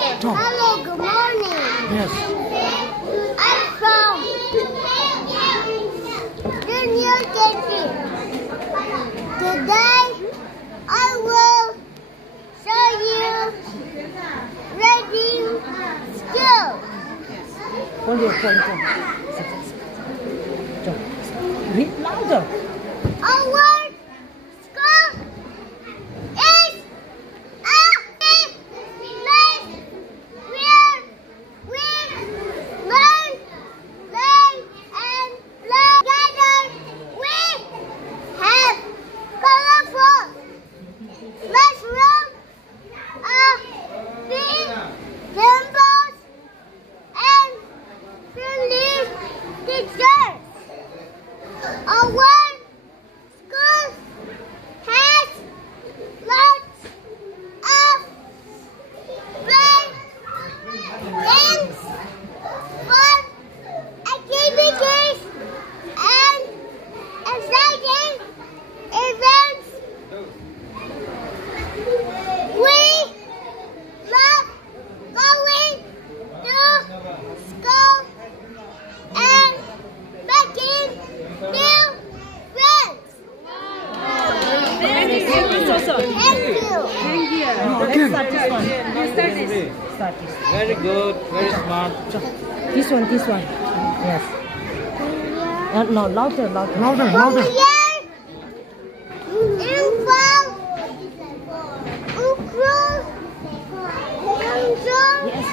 Hello, good morning. Yes. I'm from the New Jersey. Today, I will show you reading skills. Hold your phone. Read louder. Our school is a place where we learn, play, and play together. We have colorful classrooms, big tables, and friendly teachers. Our school has lots of play, games, fun activities, and exciting events. We love going to school and making new friends. Thank you. Let's start this one. Start this. Very good, very smart. This one. Yes. No, louder. Louder.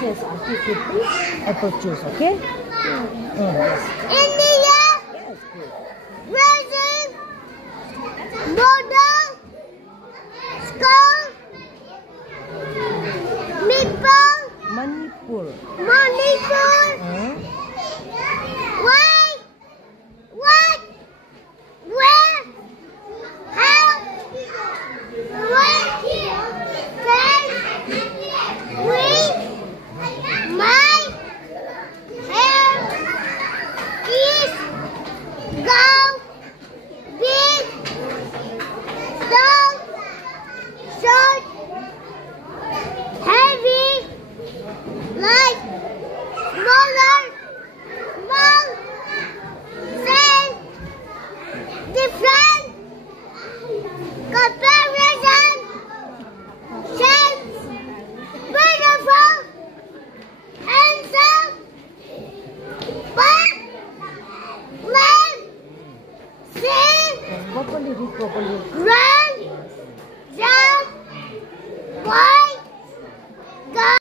Yes. I'll give you apple juice, okay? Yes. India, Yes, good. Brazil, Bordeaux, Skull, Meatball, Manipur. Mom.